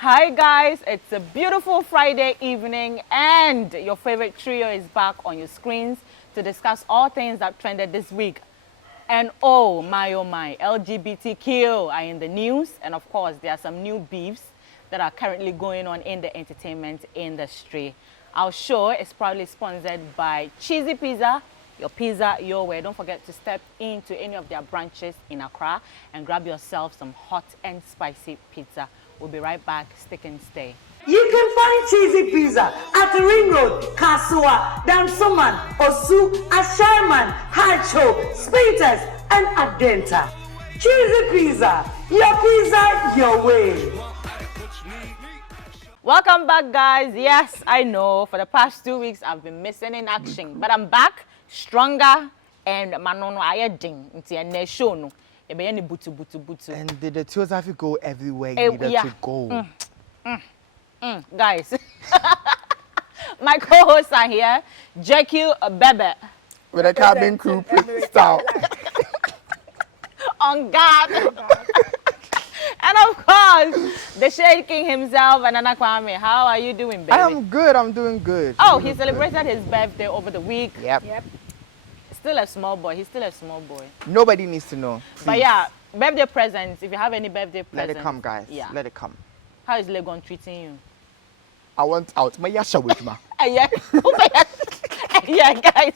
Hi guys, it's a beautiful Friday evening and your favorite trio is back on your screens to discuss all things that trended this week. And oh my, LGBTQ are in the news, and of course there are some new beefs that are currently going on in the entertainment industry. Our show is proudly sponsored by Cheesy Pizza, your pizza your way. Don't forget to step into any of their branches in Accra and grab yourself some hot and spicy pizza. We'll be right back. Stick and stay. You can find Cheesy Pizza at the Ring Road, Kasua, Dansoman, Osu, Asherman, Hacho, Speeters, and Adenta. Cheesy Pizza, your way. Welcome back, guys. Yes, I know for the past 2 weeks I've been missing in action, but I'm back stronger and manono ayeding into a show no. And the tours have to go everywhere you needed to go. Guys, my co-hosts are here. JQ Bebe. With a cabin crew style. On guard. And of course, the Shade King himself, Nana Mcbrown. How are you doing, baby? I'm good. I'm doing good. Oh, he celebrated his birthday over the week. Yep. Still a small boy. He's still a small boy. Nobody needs to know. Please. But yeah, birthday presents. If you have any birthday presents. Let it come, guys. Yeah. Let it come. How is Legon treating you? I want out. My yasha with ma. Yeah. Yeah, guys.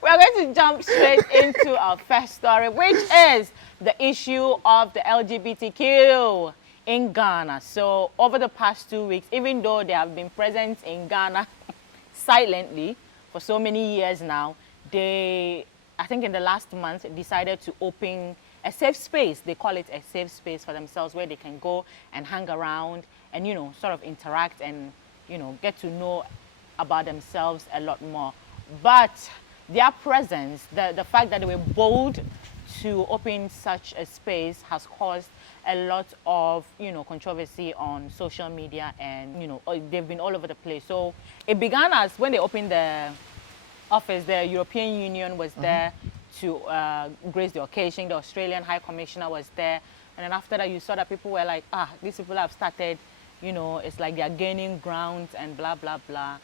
We're going to jump straight into our first story, which is the issue of the LGBTQ in Ghana. So over the past 2 weeks, even though they have been present in Ghana silently for so many years now, they, I think in the last month, decided to open a safe space. They call it a safe space for themselves where they can go and hang around and, you know, sort of interact and, you know, get to know about themselves a lot more. But their presence, the fact that they were bold to open such a space has caused a lot of, you know, controversy on social media and, you know, they've been all over the place. So it began as when they opened the office, the European Union was there to grace the occasion. The Australian High Commissioner was there. And then after that, you saw that people were like, these people have started, you know, it's like they're gaining ground and blah, blah, blah.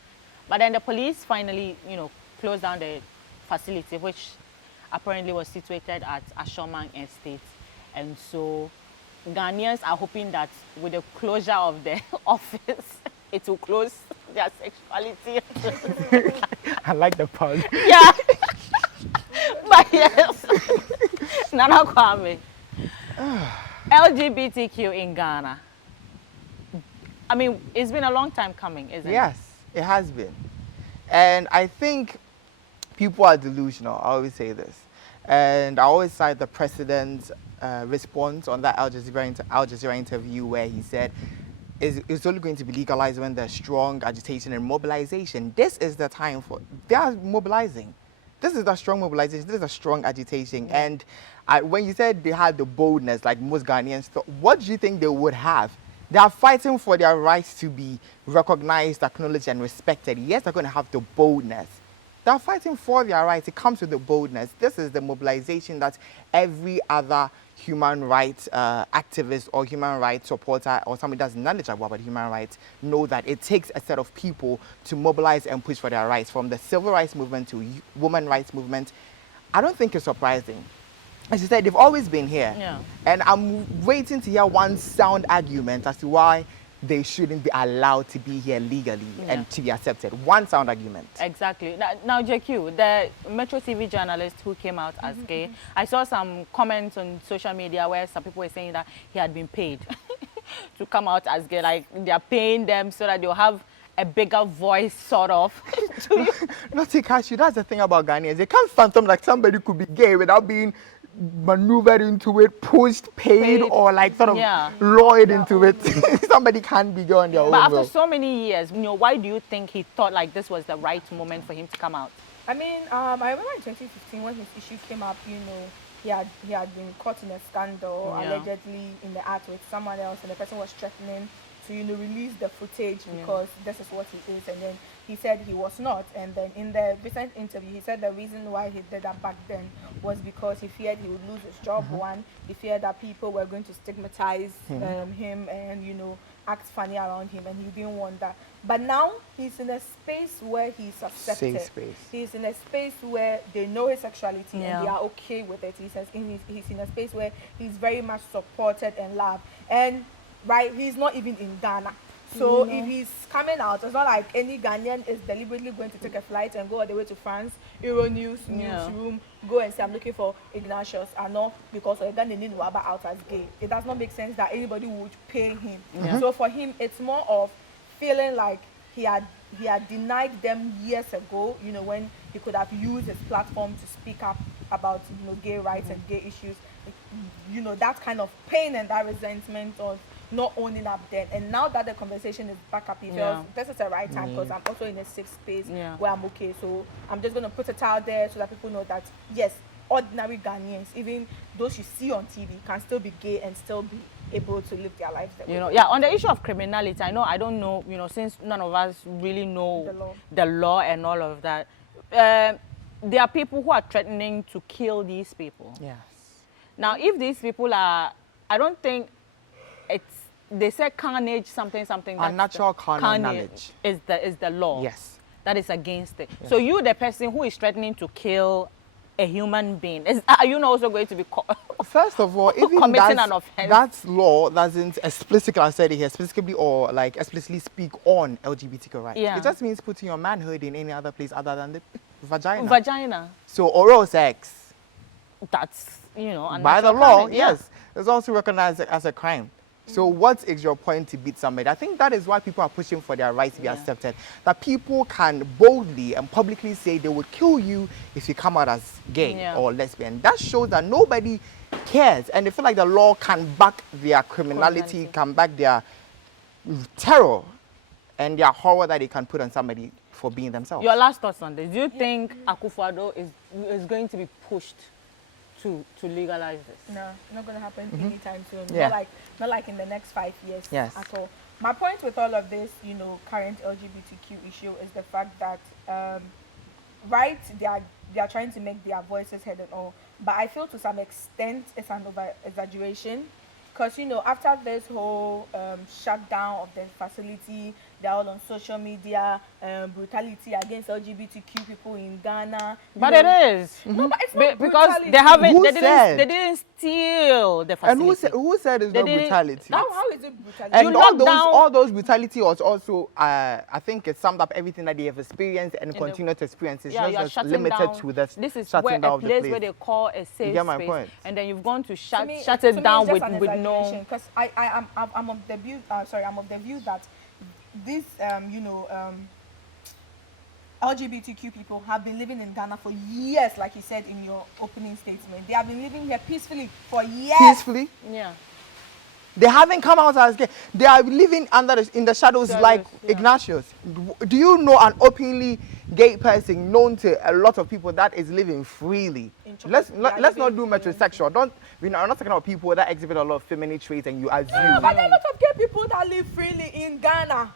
But then the police finally, you know, closed down the facility, which apparently was situated at Asherman Estate. And so Ghanaians are hoping that with the closure of the office, it will close their sexuality. I like the pun. Yeah. But yes, Nana Mcbrown. LGBTQ in Ghana. I mean, it's been a long time coming, isn't it? Yes, it has been. And I think people are delusional. I always say this. And I always cite the president's response on that Al Jazeera interview where he said, it's only going to be legalized when there's strong agitation and mobilization. This is the time for, they are mobilizing. This is a strong mobilization, this is a strong agitation. And when you said they had the boldness, like most Ghanaians thought, what do you think they would have? They are fighting for their rights to be recognized, acknowledged, and respected. Yes, they're going to have the boldness. They're fighting for their rights. It comes with the boldness. This is the mobilization that every other human rights activist or human rights supporter or somebody that's knowledgeable about human rights know that it takes a set of people to mobilize and push for their rights, from the civil rights movement to women's rights movement. I don't think it's surprising. As you said, they've always been here. Yeah. And I'm waiting to hear one sound argument as to why they shouldn't be allowed to be here legally and to be accepted. One sound argument. Exactly. Now, JQ, the Metro TV journalist who came out as gay, I saw some comments on social media where some people were saying that he had been paid to come out as gay. Like, they're paying them so that they'll have a bigger voice, sort of. Not to catch you, that's the thing about Ghanaians. They can't fathom like somebody could be gay without being maneuvered into it, pushed, paid, or like sort of lured into it. Somebody can't be going on their own. But after so many years, you know, why do you think he thought like this was the right moment for him to come out? I mean, I remember in 2015 when his issue came up, you know, he had been caught in a scandal, allegedly in the act with someone else, and the person was threatening to release the footage because this is what he is, and then he said he was not. And then in the recent interview, he said the reason why he did that back then was because he feared he would lose his job. One, he feared that people were going to stigmatize him and act funny around him, and he didn't want that. But now he's in a space where he's accepted. Safe space. He's in a space where they know his sexuality and they are okay with it. He's in a space where he's very much supported and loved. And he's not even in Ghana. So if he's coming out, it's not like any Ghanaian is deliberately going to take a flight and go all the way to France, Euronews, newsroom, go and say, I'm looking for Ignatius. I know because of then they need Waba out as gay. It does not make sense that anybody would pay him. So for him, it's more of feeling like he had denied them years ago, when he could have used his platform to speak up about, gay rights and gay issues. That kind of pain and that resentment of not owning up then. And now that the conversation is back up, he feels this is the right time because I'm also in a safe space where I'm okay. So I'm just going to put it out there so that people know that, yes, ordinary Ghanaians, even those you see on TV, can still be gay and still be able to live their lives that way. On the issue of criminality, I don't know, since none of us really know the law and all of that, there are people who are threatening to kill these people. Yes. Now, if these people are, I don't think they say carnage, something. Unnatural carnage is the law. Yes. That is against it. Yes. So you, the person who is threatening to kill a human being, are you not also going to be First of all, even committing an offense? That law doesn't explicitly, I said it here, specifically or like explicitly speak on LGBTQ rights. Yeah. It just means putting your manhood in any other place other than the vagina. Vagina. So oral sex, That's, by the law, carnage, yes, it's also recognized as a crime. So what is your point to beat somebody? I think that is why people are pushing for their rights to be accepted. That people can boldly and publicly say they would kill you if you come out as gay or lesbian. That shows that nobody cares. And they feel like the law can back their criminality, can back their terror and their horror that they can put on somebody for being themselves. Your last thoughts on this. Do you think Akufo-Addo is going to be pushed to legalize this? No, not going to happen anytime soon. Yeah. Not like in the next 5 years Yes. at all. My point with all of this, current LGBTQ issue is the fact that, they are trying to make their voices heard and all, but I feel to some extent it's an over-exaggeration. Because, after this whole shutdown of the facility, they're all on social media, brutality against LGBTQ people in Ghana. But it is. No, but it's not because brutality. they didn't steal the facility. And who said it's not brutality? How is it brutality? And You all those brutality was also, I think it summed up everything that they have experienced and continue to experience. It's you're not just shutting limited down. to the This is shutting where down a of the place where they call a safe get my space, point? and then you've gone to shut To it me, down it's just with an no. exaggeration, because I'm of the view. I'm of the view that these LGBTQ people have been living in Ghana for years, like you said in your opening statement. They have been living here peacefully for years. Peacefully. Yeah. They haven't come out as gay. They are living in the shadows like Ignatius. Do you know an openly gay person known to a lot of people that is living freely? Let's not do metrosexual. I'm not talking about people that exhibit a lot of feminine traits and you assume. Yeah, but there are a lot of gay people that live freely in Ghana.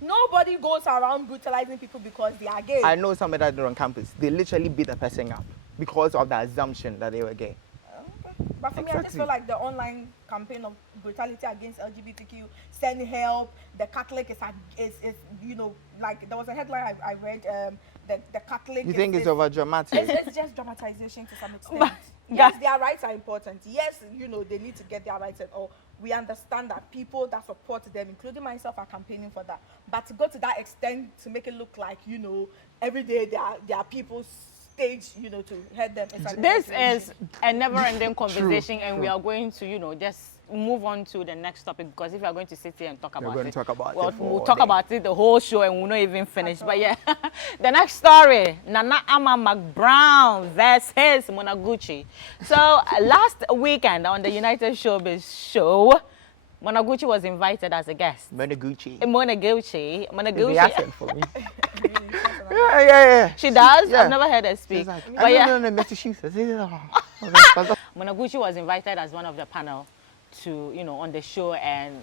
Nobody goes around brutalizing people because they are gay. I know somebody that did on campus. They literally beat a person up because of the assumption that they were gay. But for me, I just feel like the online campaign of brutality against LGBTQ, send help, the Catholic is like there was a headline I read, the Catholic. You think it's over dramatic? It's just dramatization to some extent. Yes, their rights are important. Yes, they need to get their rights and all. We understand that people that support them, including myself, are campaigning for that. But to go to that extent to make it look like, every day there are people stage, to head them. This is a never-ending conversation, and we are going to, just move on to the next topic, because if we are going to sit here and talk about it, we'll talk about it the whole show and we'll not even finish. But yeah, the next story, Nana Mcbrown versus Monaguchi. So last weekend on the United Showbiz show, Monaguchi was invited as a guest. Monaguchi. Monaguchi. Accent for me. Yeah. She does? Yeah. I've never heard her speak. Like, but yeah. No, Monaguchi was invited as one of the panel to, on the show, and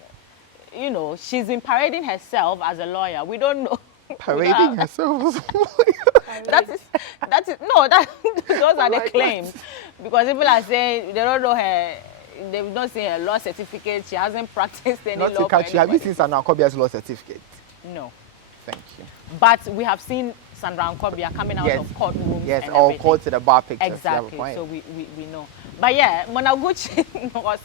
you know, she's been parading herself as a lawyer. We don't know. Parading herself. That is no, that those are the claims, because people are saying they don't know her, they've not seen her law certificate. She hasn't practiced any Not law. to catch you. Have you seen Sandra Nkobia's law certificate? No. Thank you. But we have seen Sandra Nkobia coming out of courtrooms. Yes, and all everything. called to the bar pictures. Exactly. So we know. But yeah, Monaguchi was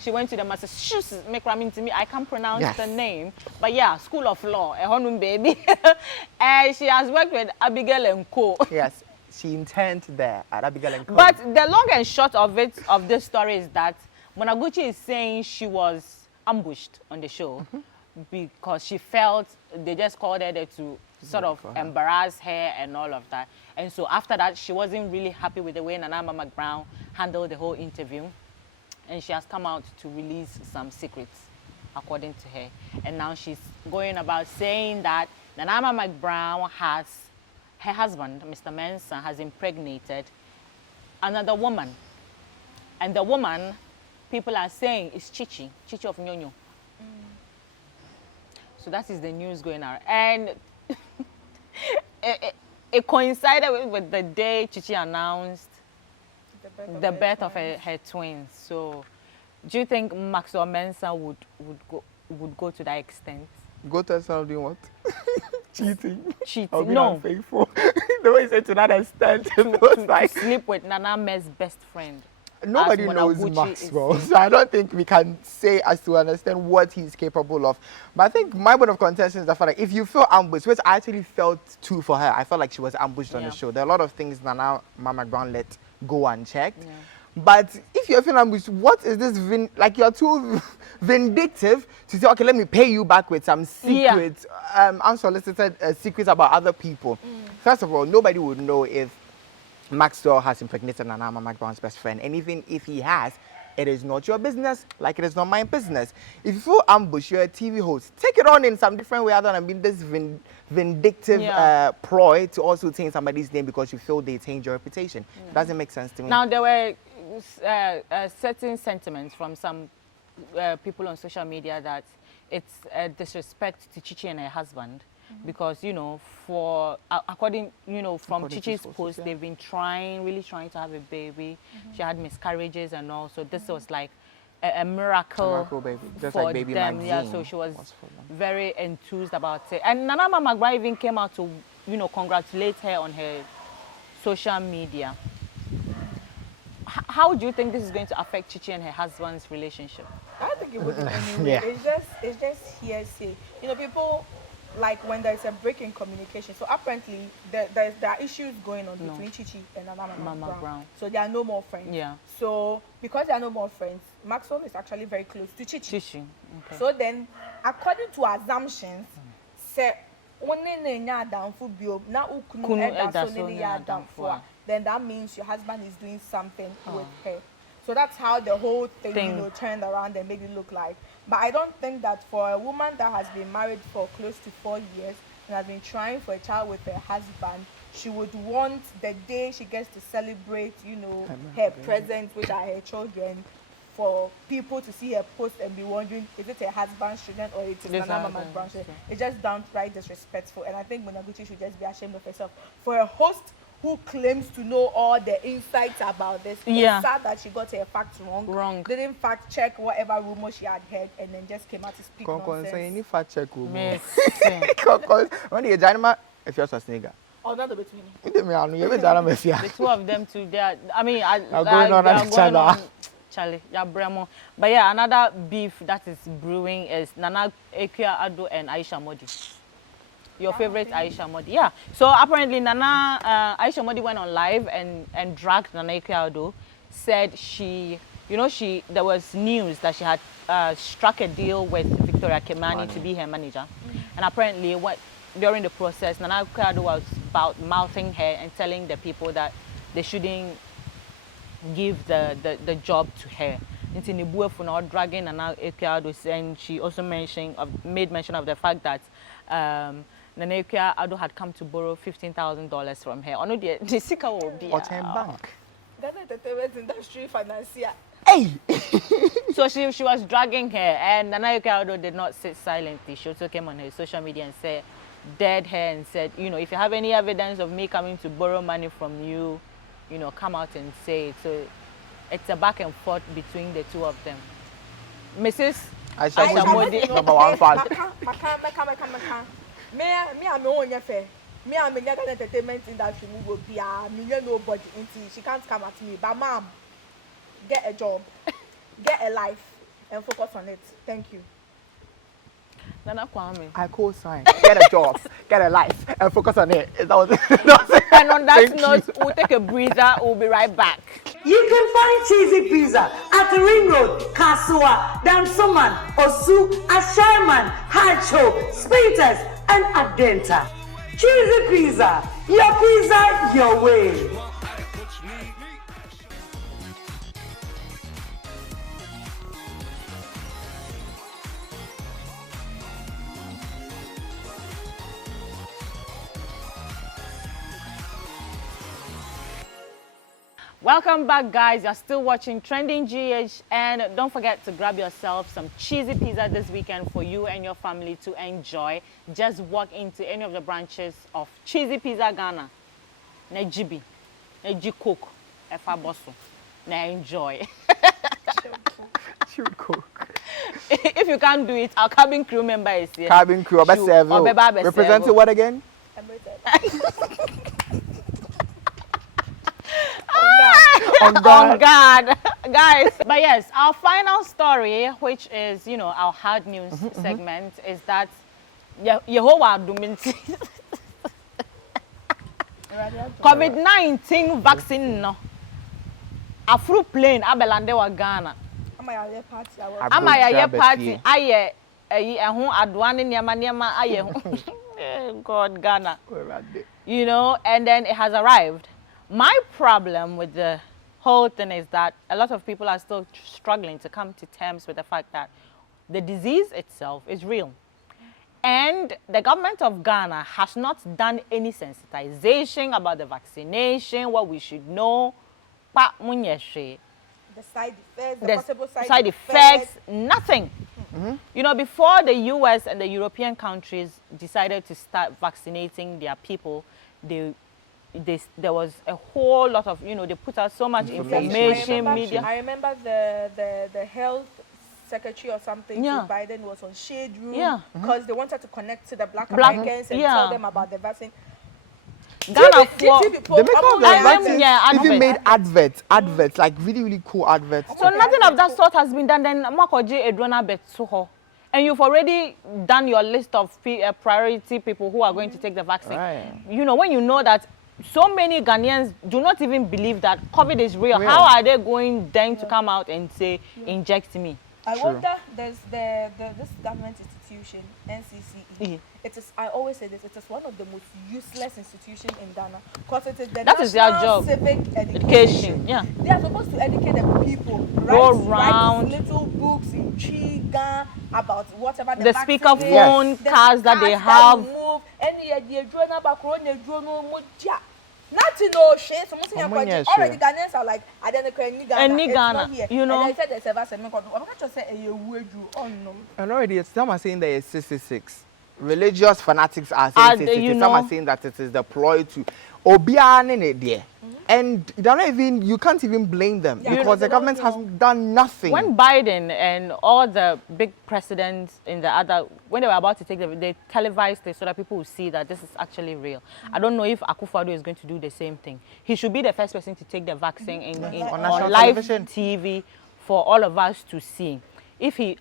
she went to the Massachusetts. Make to me, I can't pronounce the name. But yeah, School of Law, a honum baby. And she has worked with Abigail and Co. Yes, she interned there at Abigail and Co. But the long and short of it, of this story, is that Monaguchi is saying she was ambushed on the show because she felt they just called her there to sort of embarrass her and all of that. And so after that, she wasn't really happy with the way Nana Mcbrown handled the whole interview. And she has come out to release some secrets, according to her. And now she's going about saying that Nana Mcbrown has, her husband, Mr. Mensah, has impregnated another woman. And the woman, people are saying, is Chichi of Nyonyo. So that is the news going on. And it coincided with the day Chichi announced the birth of her twins. So do you think Maxwell Mensah would go to that extent? Go to someone doing what? Cheating. Cheating. No. Unfaithful. The way you said to that extent, it was like sleep with Nana M's best friend. Nobody knows Maxwell, so I don't think we can say as to understand what he's capable of. But I think my point of contention is the fact that if you feel ambushed, which I actually felt too for her, I felt like she was ambushed on the show. There are a lot of things Nana Mcbrown let go unchecked. Yeah. But if you're feeling ambushed, what is this? Like you're too vindictive to say, okay, let me pay you back with some secrets, unsolicited secrets about other people. First of all, nobody would know if Maxwell has impregnated Nana Mcbrown's best friend. And even if he has, it is not your business, like it is not my business. If you feel ambushed, you're a TV host, take it on in some different way other than being this vindictive ploy to also taint somebody's name because you feel they taint your reputation. It doesn't make sense to me. Now, there were certain sentiments from some people on social media that it's a disrespect to Chichi and her husband. Because, you know, according, you know, from Chichi's post, they've been really trying to have a baby. She had miscarriages and all. So this was like a miracle baby. Just for like baby them. magazine. Yeah, so she was very enthused about it. And Nana Mcbrown even came out to, you know, congratulate her on her social media. How do you think this is going to affect Chichi and her husband's relationship? I think it wouldn't anyway. It's just hearsay. You know, people, like when there's a break in communication, so apparently there are issues going on between Chichi and Nana Mcbrown. So they are no more friends. Yeah. So because they are no more friends, Maxwell is actually very close to Chichi. Okay. So then, according to assumptions, then that means your husband is doing something with her. So that's how the whole thing, you know, turned around and made it look like. But I don't think that for a woman that has been married for close to 4 years and has been trying for a child with her husband, she would want the day she gets to celebrate, you know, her presents, which are her children, for people to see her post and be wondering, is it her husband's children or it is Nana Mcbrown's children? It's just downright disrespectful. And I think Monaguchi should just be ashamed of herself. For a host who claims to know all the insights about this, it's sad that she got her facts wrong. Didn't fact check whatever rumor she had heard and then just came out to speak nonsense. So you need fact check rumor. When you Janima, if you're a snigger. Oh, not the between. The two of them too. I mean, going on Charlie, but yeah, another beef that is brewing is Nana Mcbrown and Aisha Modi. Your favorite Aisha Modi. Yeah. So apparently Aisha Modi went on live and dragged Nana Mcbrown, said there was news that she had struck a deal with Victoria Kimani to be her manager. And apparently during the process, Nana Mcbrown was about mouthing her and telling the people that they shouldn't give the job to her. Into Nibuwe for not dragging Nana Mcbrown, and she also made mention of the fact that Nana Mcbrown had come to borrow $15,000 from her. Ono the sika will be bank. That is the entertainment industry financier. Hey. So she was dragging her, and Nana Mcbrown did not sit silently. She also came on her social media and said, dared her and said, you know, if you have any evidence of me coming to borrow money from you, you know, come out and say it. So it's a back and forth between the two of them. Mrs. Aisha Modi, number one fan. Me, I'm on your fair. Me, I'm in the entertainment industry. Will be nobody. She can't come at me. But mom, get a job, get a life, and focus on it. Thank you. Nana Kwame. I co-sign. Get a job, get a life, and focus on it. That was it. And on that note, we'll take a breather. We'll be right back. You can find Cheesy Pizza at the Ring Road, Kasua, Dansoman, Osu, Asherman, Hacho, Spintex, and Adenta. Cheesy Pizza, your way. Welcome back, guys. You're still watching Trending GH, and don't forget to grab yourself some cheesy pizza this weekend for you and your family to enjoy. Just walk into any of the branches of Cheesy Pizza Ghana. Nejibi, Neji Cook, Efa Bosso. Now enjoy. If you can't do it, our cabin crew member is here. Cabin crew, representing what again? On God. Guys. But yes, our final story, which is, you know, our hard news segment, is that Yehovah Duminti COVID-19 vaccine no. Afro plane abelande wa Ghana. Ameyaw party aye ehun aduane niama aye God Ghana. You know, and then it has arrived. My problem with the whole thing is that a lot of people are still struggling to come to terms with the fact that the disease itself is real. And the government of Ghana has not done any sensitization about the vaccination, what we should know. The side effects, the possible side effects, nothing. You know, before the US and the European countries decided to start vaccinating their people, there was a whole lot of, you know, they put out so much information, media. I remember the health secretary or something, Biden was on Shade Room because they wanted to connect to the Black Americans and tell them about the vaccine. Ghana even made adverts, like really cool adverts. So nothing of that sort has been done. Then and you've already done your list of priority people who are going to take the vaccine. Right. You know, when you know that so many Ghanaians do not even believe that COVID is real, how are they going then to come out and say, inject me? I wonder, there's this government institution, NCCE. It is, I always say this, it is one of the most useless institutions in Ghana because it is the that is their job. Civic education. Yeah. They are supposed to educate the people. Write little books in Chiga about whatever the speakerphone cars that they have. Nothing, no shit. Already Ghanaians are like, I don't know, Ghana, you know. And I said there's a vaccine. I'm not just saying a word. And already, some are saying there is 666. Religious fanatics are saying 666. Some are saying that it is deployed to Obian in it there. And you can't even blame them because the government has done nothing. When Biden and all the big presidents in the other, when they were about to take they televised it so that people will see that this is actually real. I don't know if Akufo-Addo is going to do the same thing. He should be the first person to take the vaccine on live TV for all of us to see. If he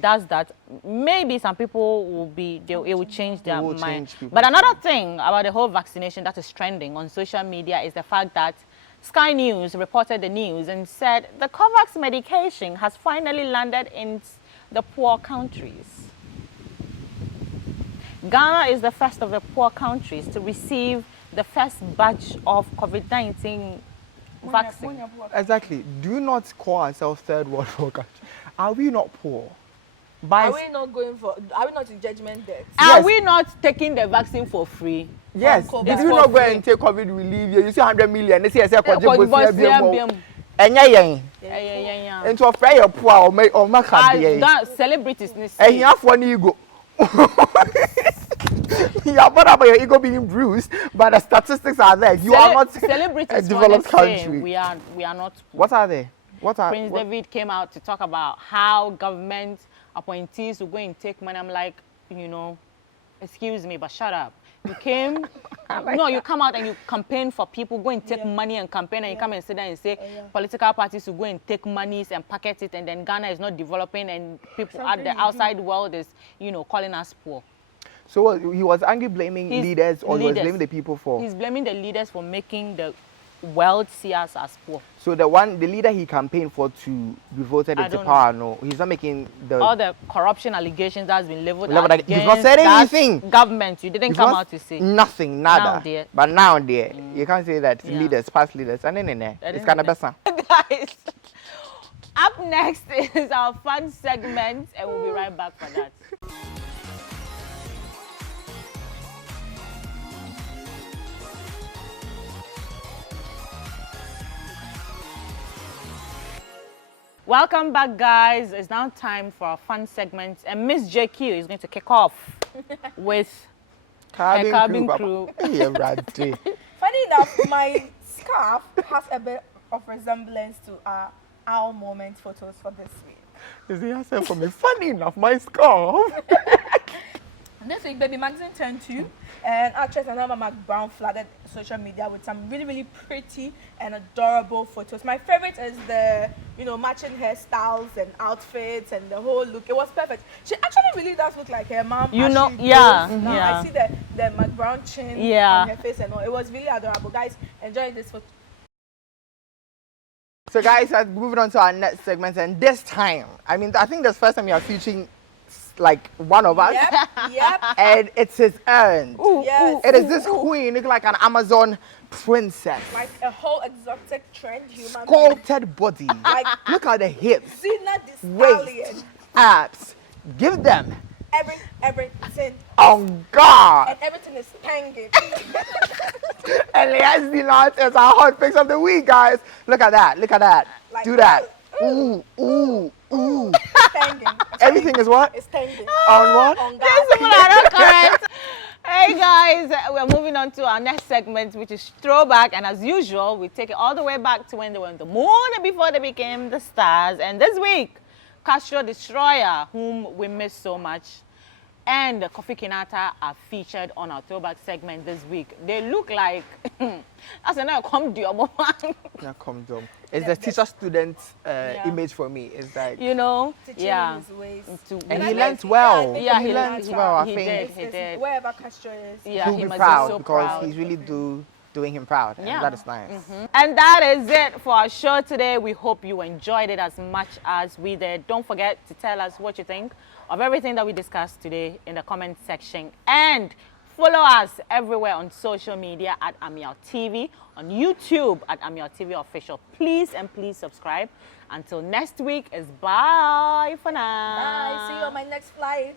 does that, maybe some people it will change their mind. But another thing about the whole vaccination that is trending on social media is the fact that Sky News reported the news and said the COVAX medication has finally landed in the poor countries. Ghana is the first of the poor countries to receive the first batch of COVID-19 vaccine. Exactly. Do you not call ourselves third world country? Are we not poor? Are we not in judgment there? Are we not taking the vaccine for free? Yes. Did you not go and take COVID relief? You see 100 million. They say Enya Yeah. into a fair poor or make or macadie. Celebrities ni And you have one ego. Yeah, but about your ego being bruised, but the statistics are there. You are not celebrities a developed country. We are not. What are they? Prince David came out to talk about how government appointees will go and take money. I'm like, you know, excuse me, but shut up. You came, you come out and you campaign for people, go and take money and campaign, and you come and sit there and say political parties will go and take monies and packet it, and then Ghana is not developing, and people at the outside world is, you know, calling us poor. So he was angry, blaming leaders, or he was blaming the people for? He's blaming the leaders for making the world see us as poor. So the leader he campaigned for to be voted into power, no, he's not making all the corruption allegations that's been leveled against. He's not said anything. Government, you didn't come out to say nothing, nada. Now, but now, you can't say that leaders, past leaders, and then it's kind of better. Guys, up next is our fun segment, and we'll be right back for that. Welcome back, guys. It's now time for our fun segment, and Miss JQ is going to kick off with her cabin crew. Funny enough, my scarf has a bit of resemblance to our moment photos for this week. Is the answer for me? Funny enough, my scarf. This week, Baby Magazine turned 2, and actress Nana Mcbrown flooded social media with some really, really pretty and adorable photos. My favorite is the, you know, matching hairstyles and outfits and the whole look. It was perfect. She actually really does look like her mom. You know, yeah. I see the Mcbrown chin on her face and all. It was really adorable. Guys, enjoy this photo. So, guys, moving on to our next segment, and this time, I mean, I think this first time you are featuring like one of us. Yep. And it's his end. Yes. It is this queen, look like an Amazon princess. Like a whole exotic trend human. Sculpted body. Like, look at the hips. Zina the waist, stallion. abs. Give them everything. On God. And everything is hanging. And Elias Dinant is our hot picks of the week, guys. Look at that. Look at that. Like, do that. Ooh. Everything is what? It's tanging. On what? On These people are not correct. Hey guys, we're moving on to our next segment, which is throwback, and as usual, we take it all the way back to when they were on the moon before they became the stars. And this week, Castro Destroyer, whom we miss so much, and Kofi Kinata are featured on our throwback segment this week. They look like that's another come dom. It's the teacher-student image for me. It's like, you know, his ways. And he learns well. Yeah, he learns well. I think he did. Wherever Castro is, yeah, he'll he be must proud be so because proud. he's really doing him proud. Yeah. And that is nice. And that is it for our show today. We hope you enjoyed it as much as we did. Don't forget to tell us what you think of everything that we discussed today in the comment section. And follow us everywhere on social media at Ameyaw TV, on YouTube at Ameyaw TV Official. Please and please subscribe. Until next week is bye for now. bye. See you on my next flight.